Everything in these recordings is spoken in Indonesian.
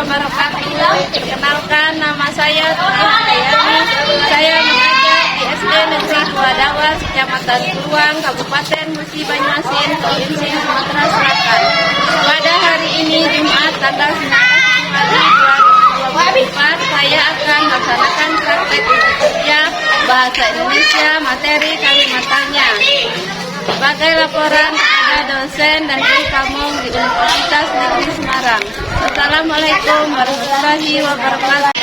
Wabarakatuh. Perkenalkan, nama saya Tuti Handayani. Saya mengajar di SD Negeri 2 Dawas, Kecamatan Turuang, Kabupaten Musi Banyuasin, Provinsi Sumatera Selatan. Pada hari ini Jumat tanggal 19 Januari 2024, saya akan melaksanakan praktek kerja bahasa Indonesia materi Kalimantannya. Sebagai laporan kepada dosen dan guru Kamong di Universitas Negeri Semarang. Assalamualaikum warahmatullahi wabarakatuh.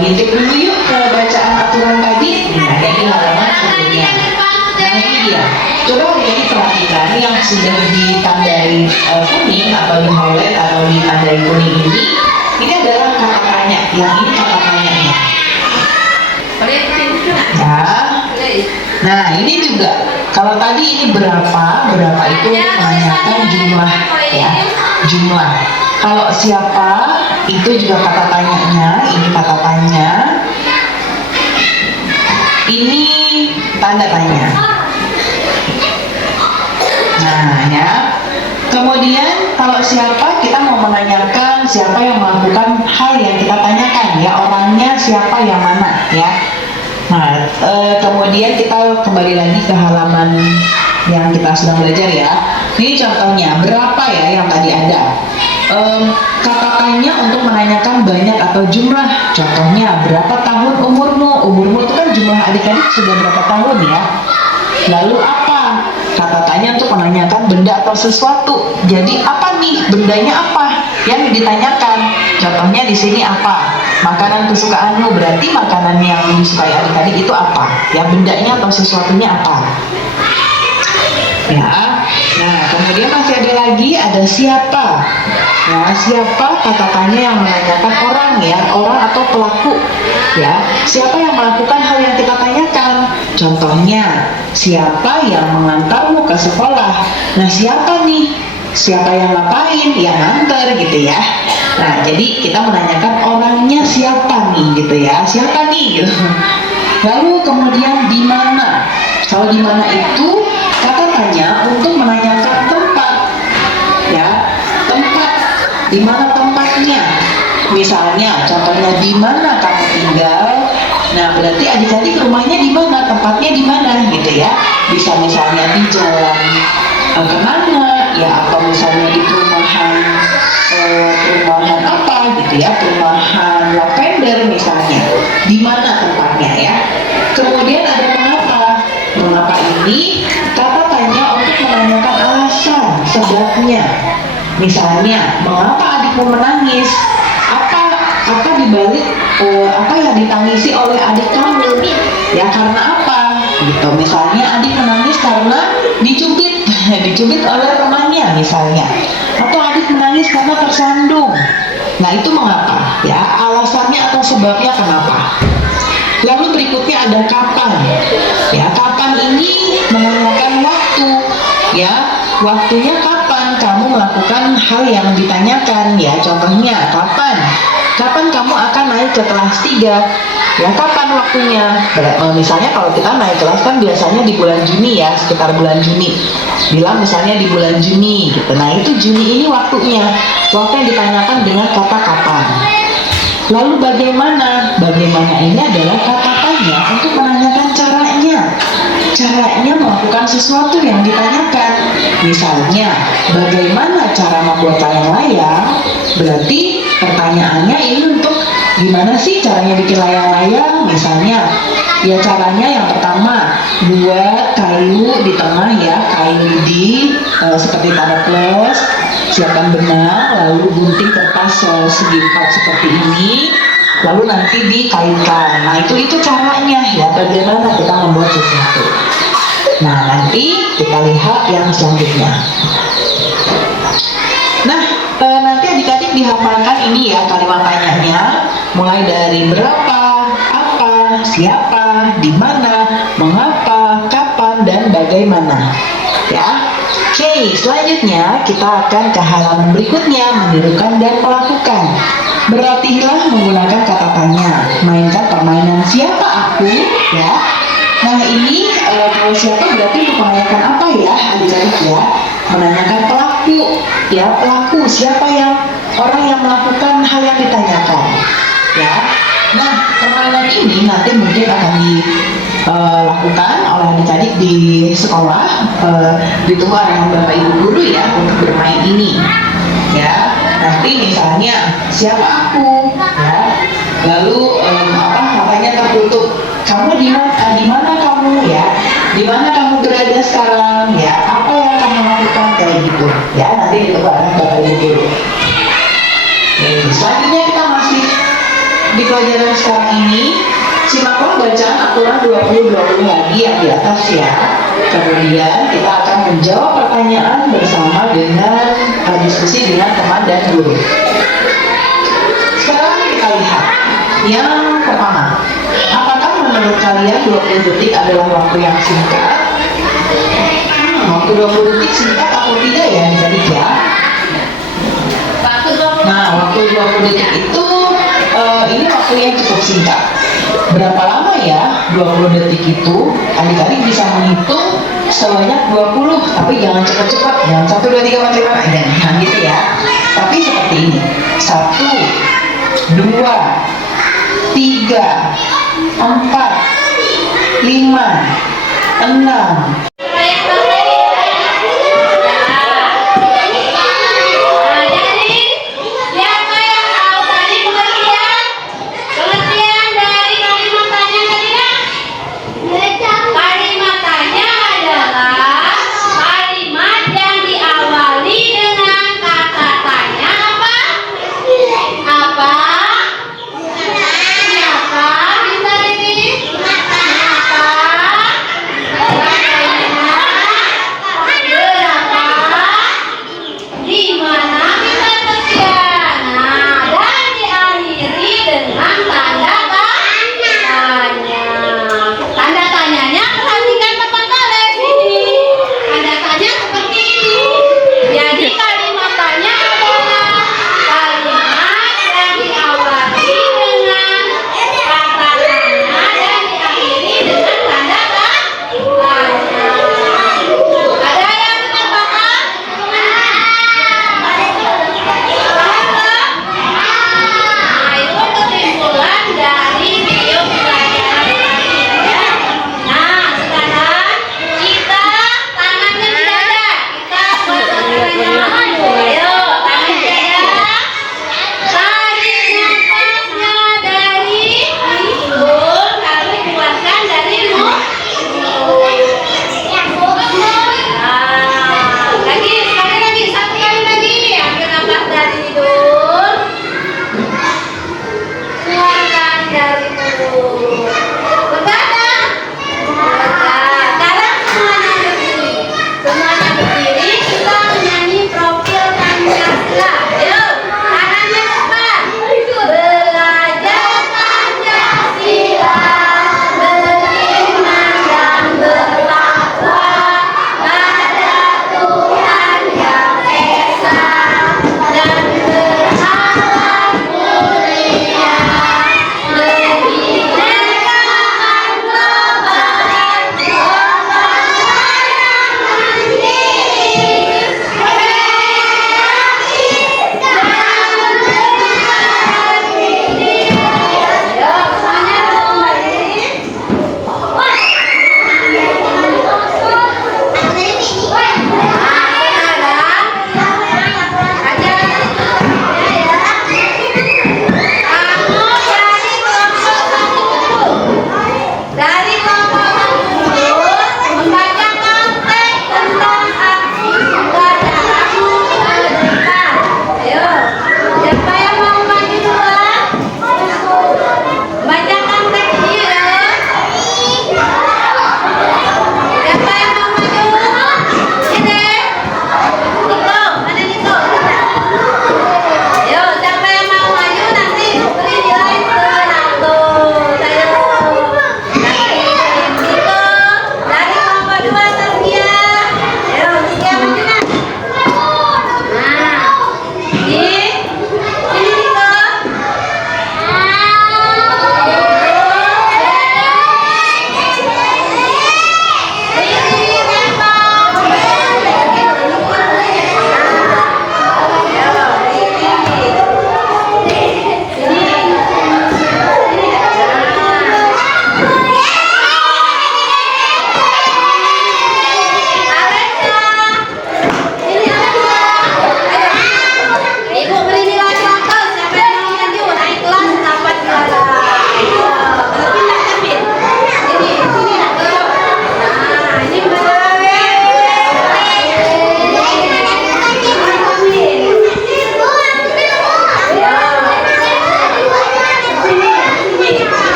ngintip dulu yuk ke bacaan aturan tadi. Nah, ini halaman sebelumnya. Nah, ini dia. Coba adik-adik perhatikan yang sudah ditandai kuning atau di highlight atau ditandai kuning ini. Ini adalah kata tanya. Yang ini kata tanyanya. Nah, ini juga. Kalau tadi ini berapa itu menanyakan jumlah, ya, jumlah. Kalau siapa itu juga kata tanyanya. Ini kata tanya. Ini tanda tanya. Nah, ya. Kemudian kalau siapa, kita mau menanyakan siapa yang melakukan hal yang kita tanyakan, ya, orangnya siapa yang mana, ya. Nah, kemudian kita kembali lagi ke halaman yang kita sedang belajar, ya. Ini contohnya, berapa ya yang tadi ada. Kata tanya untuk menanyakan banyak atau jumlah. Contohnya, berapa tahun umurmu? Umurmu itu kan jumlah adik-adik sudah berapa tahun, ya. Lalu apa? Kata tanya untuk menanyakan benda atau sesuatu. Jadi apa nih? Bendanya apa yang ditanyakan? Contohnya di sini apa? Makanan kesukaanmu, berarti makanan yang disukai adik-adik itu apa? Ya, bendanya atau sesuatunya apa? Ya. Nah, kemudian masih ada lagi, ada siapa. Ya, siapa kata tanya yang menanyakan orang, ya, orang atau pelaku. Ya, siapa yang melakukan hal yang kita tanyakan? Contohnya, siapa yang mengantarmu ke sekolah? Nah, siapa nih? Siapa yang ngapain? Yang nganter gitu ya. Nah, jadi kita menanyakan orangnya siapa nih gitu ya. Siapa nih gitu. Lalu kemudian di mana? Kalau di mana itu kata tanya untuk menanyakan tempat. Ya, tempat. Di mana tempatnya? Misalnya, contohnya di mana kamu tinggal? Nah, berarti adik-adik rumahnya di mana? Tempatnya di mana gitu ya. Bisa misalnya di jalan kemana, ya, atau misalnya di perumahan apa gitu ya, perumahan lavender misalnya. Di mana tempatnya, ya. Kemudian ada mengapa. Mengapa ini kata tanya untuk menanyakan alasan, sebabnya. Misalnya, mengapa adikmu menangis? Apa dibalik apa yang ditangisi oleh adik kamu? Ya, karena apa? Gitu. Misalnya adik menangis karena dicubit, dicubit oleh temannya misalnya. Atau adik menangis karena tersandung. Nah, itu mengapa? Ya, alasannya atau sebabnya kenapa? Lalu berikutnya ada kapan. Ya, kapan ini menanyakan waktu. Ya, waktunya kapan kamu melakukan hal yang ditanyakan, ya. Contohnya, kapan kamu akan naik ke kelas 3? Ya, kapan waktunya? Misalnya kalau kita naik kelas kan biasanya di bulan Juni, ya, sekitar bulan Juni. Bilang misalnya di bulan Juni gitu. Nah, itu Juni ini waktunya. Waktu yang ditanyakan dengan kata kapan. Lalu bagaimana? Bagaimana ini adalah kata tanya untuk menanyakan caranya. Caranya melakukan sesuatu yang ditanyakan. Misalnya, bagaimana cara membuat layang-layang? Berarti pertanyaannya ini untuk gimana sih caranya bikin layang-layang? Misalnya, ya caranya yang pertama, buat kayu di tengah, ya, kayu seperti tanda plus, siapkan benang, lalu gunting kertas segi 4 seperti ini, lalu nanti dikaitkan. Nah, itu caranya, ya, bagaimana kita membuat sesuatu. Nah, nanti kita lihat yang selanjutnya. Nah, nanti adik-adik dihafalkan ini, ya, kalimat tanyanya, mulai dari berapa, apa, siapa, di mana, mengapa, kapan, dan bagaimana. Ya. Oke, selanjutnya kita akan ke halaman berikutnya, menirukan dan melakukan. Berlatihlah menggunakan kata tanya, mainkan permainan siapa aku, ya. Nah, ini kalau siapa berarti untuk menanyakan apa, ya, adik-adik, ya. Menanyakan pelaku, ya, pelaku siapa orang yang melakukan hal yang ditanyakan, ya. Nah, permainan ini nanti mungkin akan dilakukan oleh adik-adik di sekolah, ditunggu arahan Bapak Ibu guru, ya, untuk bermain ini, ya. Nanti misalnya siapa aku, ya, lalu katanya tertutup, kamu di mana kamu, ya, di mana kamu berada sekarang, ya, apa yang kamu lakukan, kayak gitu, ya. Nanti ditunggu arahan Bapak Ibu guru. Selanjutnya kita masih di pelajaran sekarang ini, simaklah bacaan aturan 20-20 lagi yang di atas ya. Kemudian kita akan menjawab pertanyaan bersama dengan diskusi dengan teman dan guru. Sekarang kita lihat yang pertama. Apakah menurut kalian 20 detik adalah waktu yang singkat? Waktu 20 detik singkat atau tidak ya adik-adik ya? Nah, waktu 20 detik itu ini waktu yang cukup singkat. Berapa lama ya 20 detik itu? Adik-adik bisa menghitung sebanyak 20, tapi jangan cepat-cepat, jangan 1, 2, 3, macam-macam, jangan gitu ya. Tapi seperti ini, 1, 2, 3, 4, 5, 6.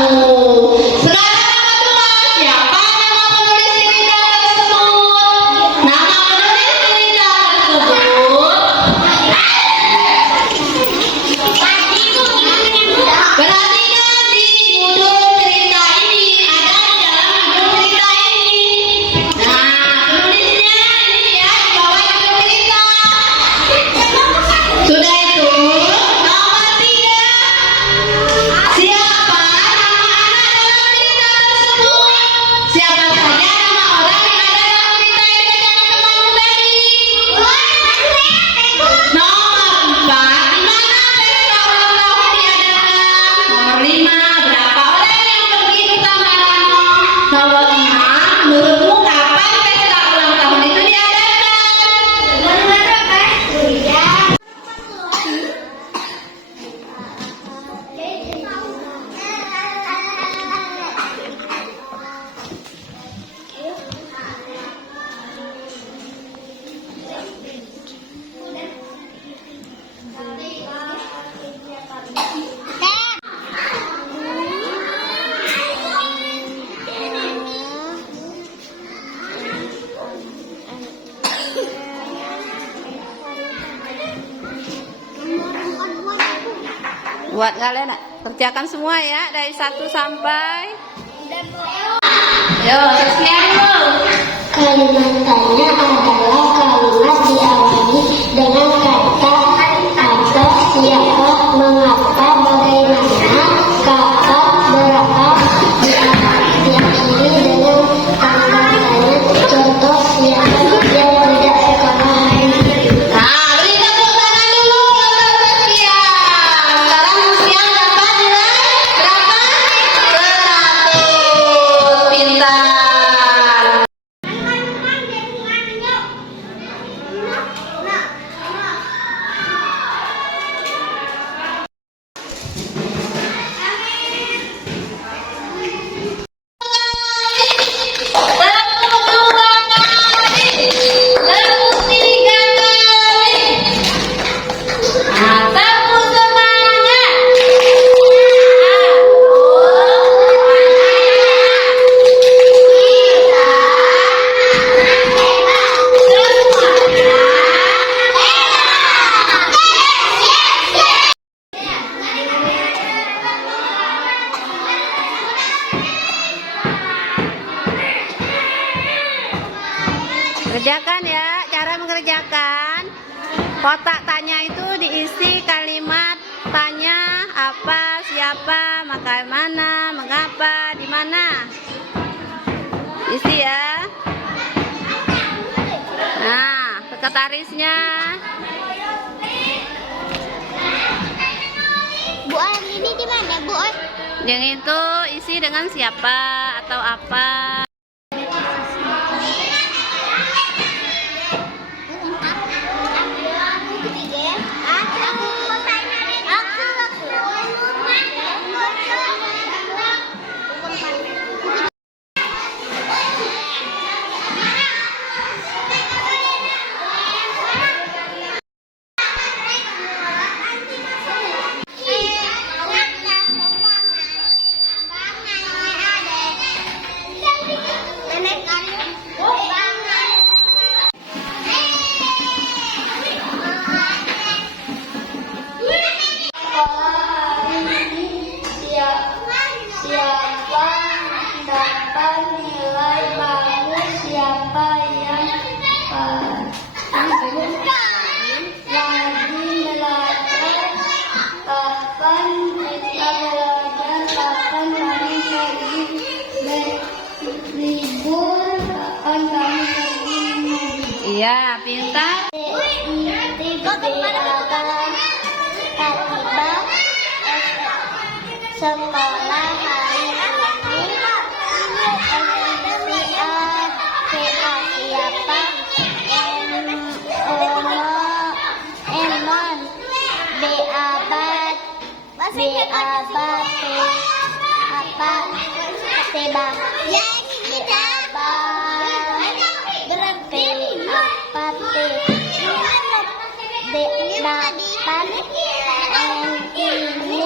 kamu. Sekarang nama dua, siapa nama penulis cerita tersebut? Nama penulis cerita tersebut perhatikan di judul cerita ini, ada di dalam judul cerita ini. Nah, penulisnya ini ya, di bawah judul cerita. Sudah itu, nomor 3. Siapa nama anak dalam cerita tersebut? Siapa saja nama orang yang ada dalam cerita yang dibacakan temanmu tadi? Nomor 4, di mana pesta ulang tahun diadakan? Nomor 5, berapa orang yang pergi bersama Rano? Nomor 6, menurutmu kapan pesta ulang tahun itu diadakan? Buat kalian kerjakan semua ya dari 1 sampai. Yo, sekian dulu. Kalimat tanya adalah kalimat diawali dengan kata atau siapa, mengapa, bagaimana, kapan, berapa, diakhiri dengan tanda tanya. Contoh siapa yang tidak sekolah. Nah, beri tepuk tangan dulu untuk Sofia. Sekarang Sofia dapat nilai berapa? 100. Pintar. Tepuk 2 kali. Tepuk 3 kali. Nah, tepuk semangat. Kerjakan ya, cara mengerjakan. Kotak tanya itu diisi kalimat tanya, apa, siapa, bagaimana, mengapa, di mana. Isi ya. Nah, sekretarisnya. Bu An, ini di mana, Bu An? Yang itu isi dengan siapa atau apa. Siapa dapat nilai bagus, siapa yang rajin belajar, kapan kita belajar, kapan kami pergi libur, kapan kami pergi Iya, pintar. sekolah hari ini. Siapa? Emon. B abad. Apa? Tebak. Delapan ini ala ini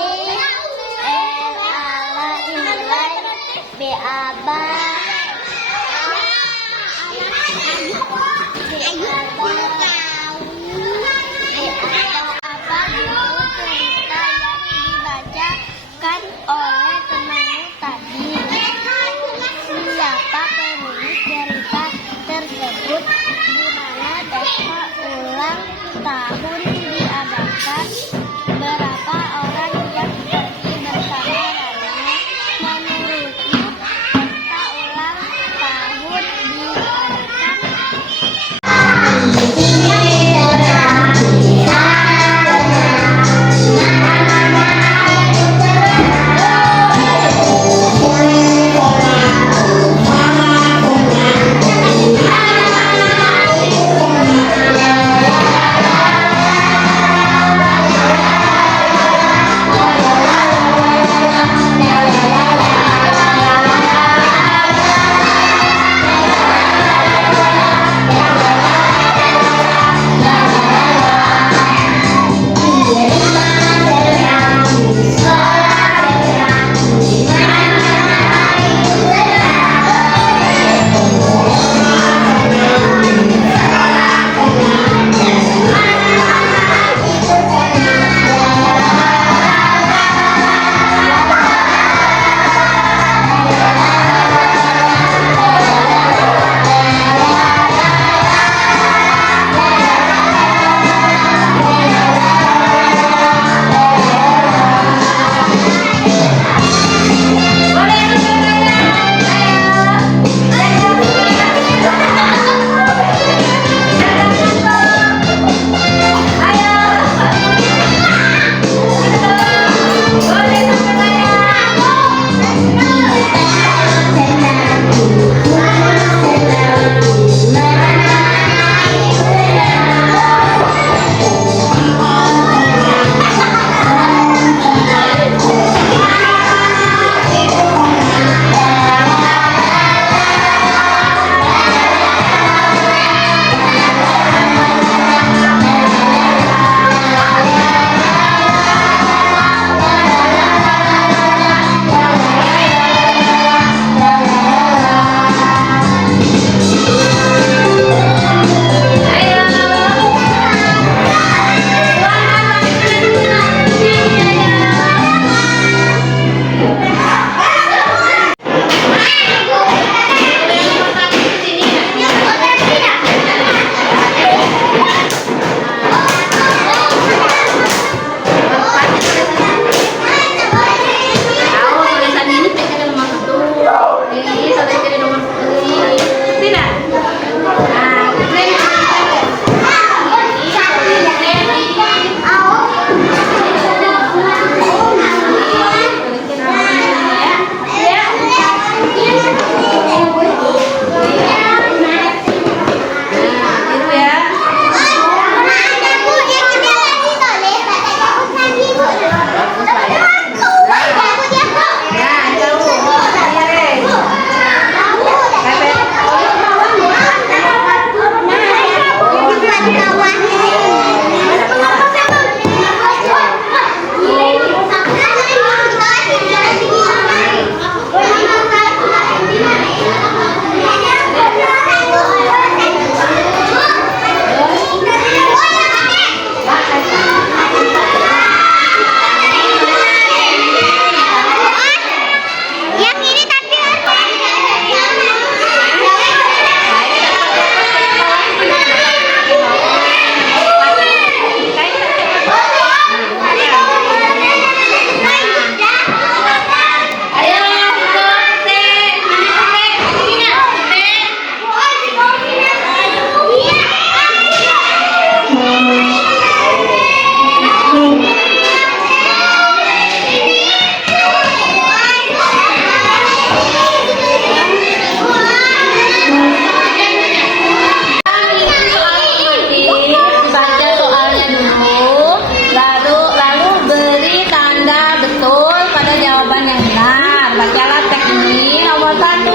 pelajaran teknik ini nomor 1.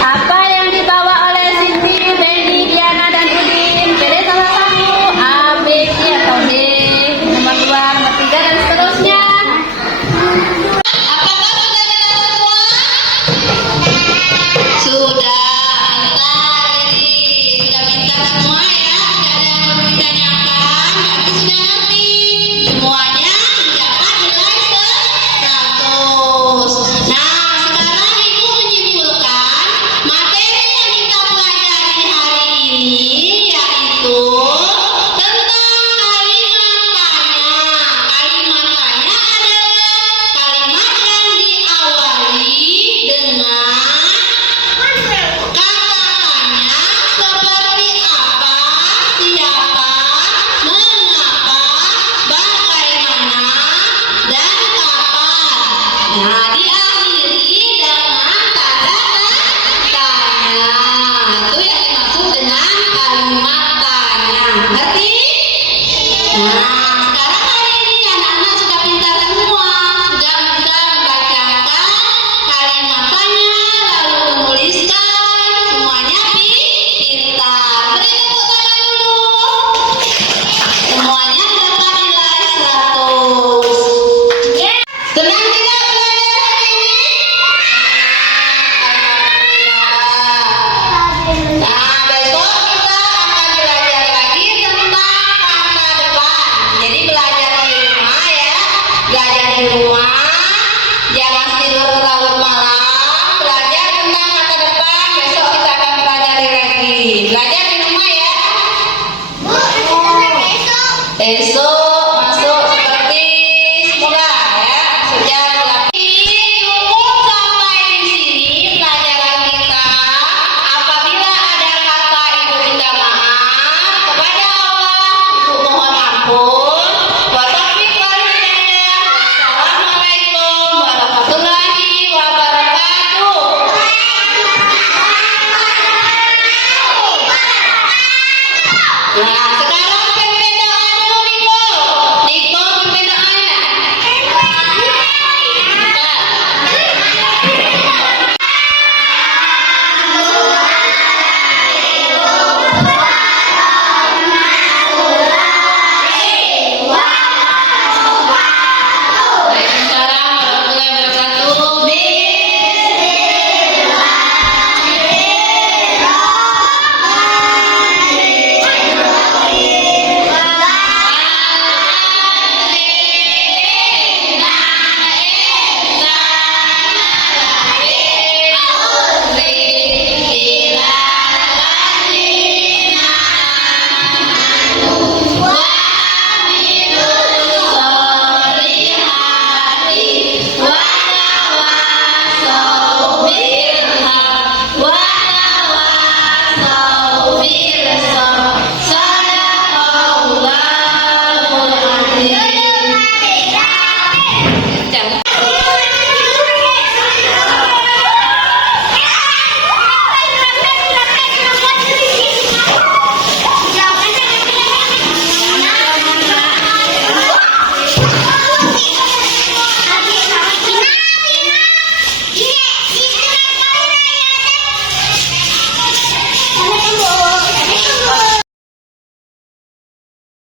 Apa yang dibawa oleh Cindy, Baby, Diana, dan Udin? Pilih salah satu, A, B, C, atau D. Nomor 2, nomor 3, dan seterusnya. Apakah sudah jelas semua? Sudah. Pintar, jadi sudah pintar semua ya. Tidak ada yang perlu ditanyakan. Berarti sudah ngerti. Semuanya dapat nilai 100. Nah, sekarang Ibu menyimpulkan materi yang kita pelajari hari ini yaitu tentang kalimat tanya. Kalimat tanya adalah kalimat yang diawali dengan kata tanya seperti apa, siapa, mengapa, bagaimana, dan kapan. Nah, di